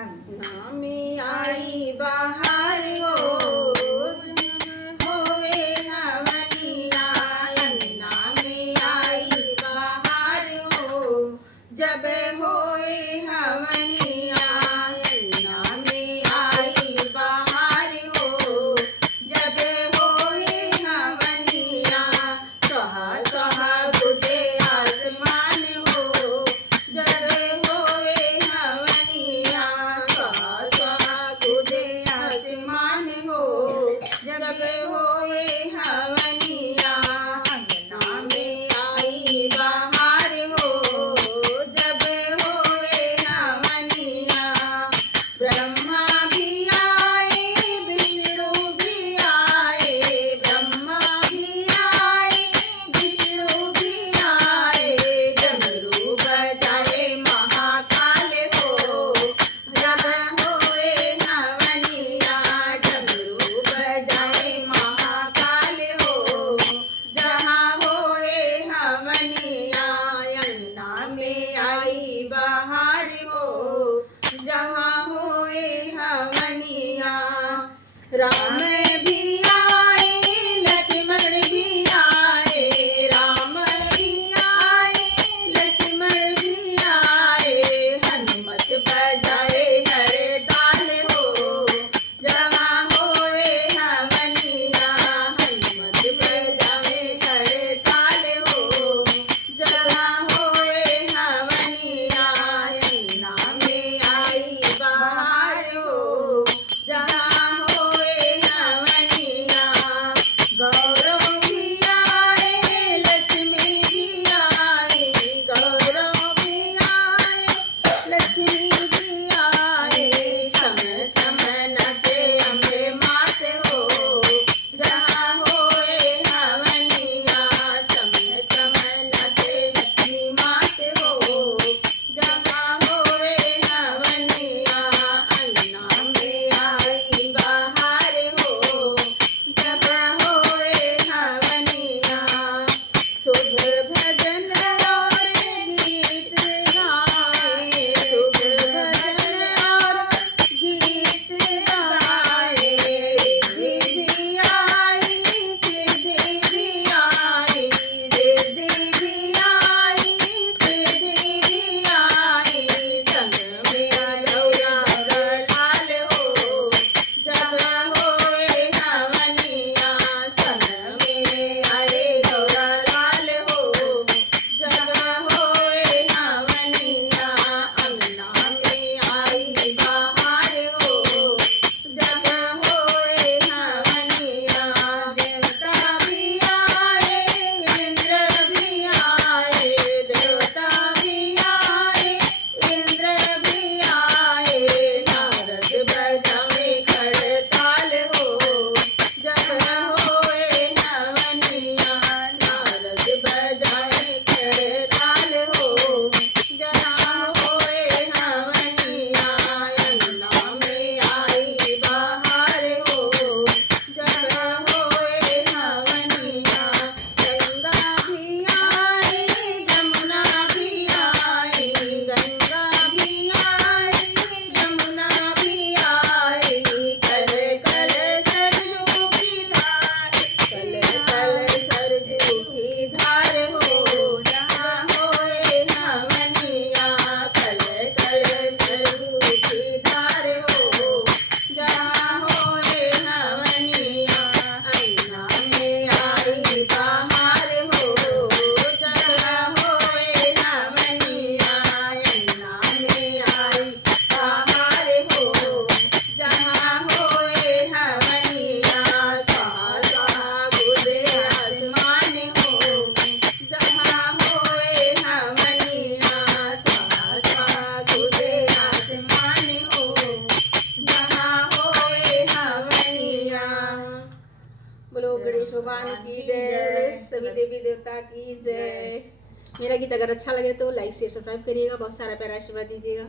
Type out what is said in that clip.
अंगना में आई बाहर हो होवे हवनिया, अंगना में आई बाहर हो जब होए हवनिया, अंगना में आई बाहर हो जब होए हवनिया, सुहा सुहा गुजे आसमान हो जब होए हवनिया, सुहा सुहा गुजे आसमान हो जब होए हवनिया, अंगना में आई बाहर हो जब होए हवनिया, ब्रह्मा भी आए विष्णु भी आए, ब्रह्मा भी आए विष्णु भी आए, डमरू बजाए महाकाल हो जब होए हवनिया, डमरू बजाए महाकाल हो जहाँ होए हवनिया, अंगना में आई बाहर हो जहाँ होए हवनिया, राम भी आए लक्ष्मण भी आए, राम भी आए लक्ष्मण भी आए, हनुमत बजाए हरताल हो जहाँ होए हवनिया, हनुमत बजाए हरताल हो जहाँ होए हवनिया, अंगना में आई बाहर हो जहाँ होए हवनिया, गौरव भी आए लक्ष्मी भी आए, गौरव भी आए लक्ष्मी भी आए, छम छम नचे अम्बे मात हो जहाँ होए हवनिया, छम छम नचे लक्ष्मी मात हो जहाँ होए हवनिया, अंगना में आई बाहर हो जब होए हवनिया, शुभ भजन और गीत गाए, शुभ भजन और गीत गाए, रिद्धि भी आई सिद्धि भी आई, रिद्धि भी आई सिद्धि भी आई, संग में गौरा लाल हो जब होए हवनिया, संग में आए गौरा लाल हो जब होए हवनिया, अंगना में आई बाहर हो जब होए हवनिया, देवता भी आए इंद्र भी आए, देवता भी आए इंद्र भी आए, नारद बजाए खड़ताल हो जब होए हवनिया, नारद बजाए खड़ताल हो जहाँ होए हवनिया, अंगना में आई बाहर हो जब होए हवनिया, गंगा भी आई जमुना भी आई, गंगा भी आई जमुना भी आई, कल कल सरजू की धार, कल कल सरजू की धार हो जहाँ होए हवनिया, कल कल सरजू की धार हो जहाँ होए हवनिया, अंगना में आई बाहर हो जब होए हवनिया, अंगना में आई बाहर हो जहाँ होए हवनिया, सुहा सुहा गुजे आसमान हो जहाँ होए हवनिया, सुहा सुहा गुजे आसमान हो जहाँ होए हवनिया। बोलो गणेश भगवान की जय, सभी देवी देवता की जय। मेरा गीत अगर अच्छा लगे तो लाइक शेयर सब्सक्राइब करिएगा, बहुत सारा प्यारा आशीर्वाद दीजिएगा।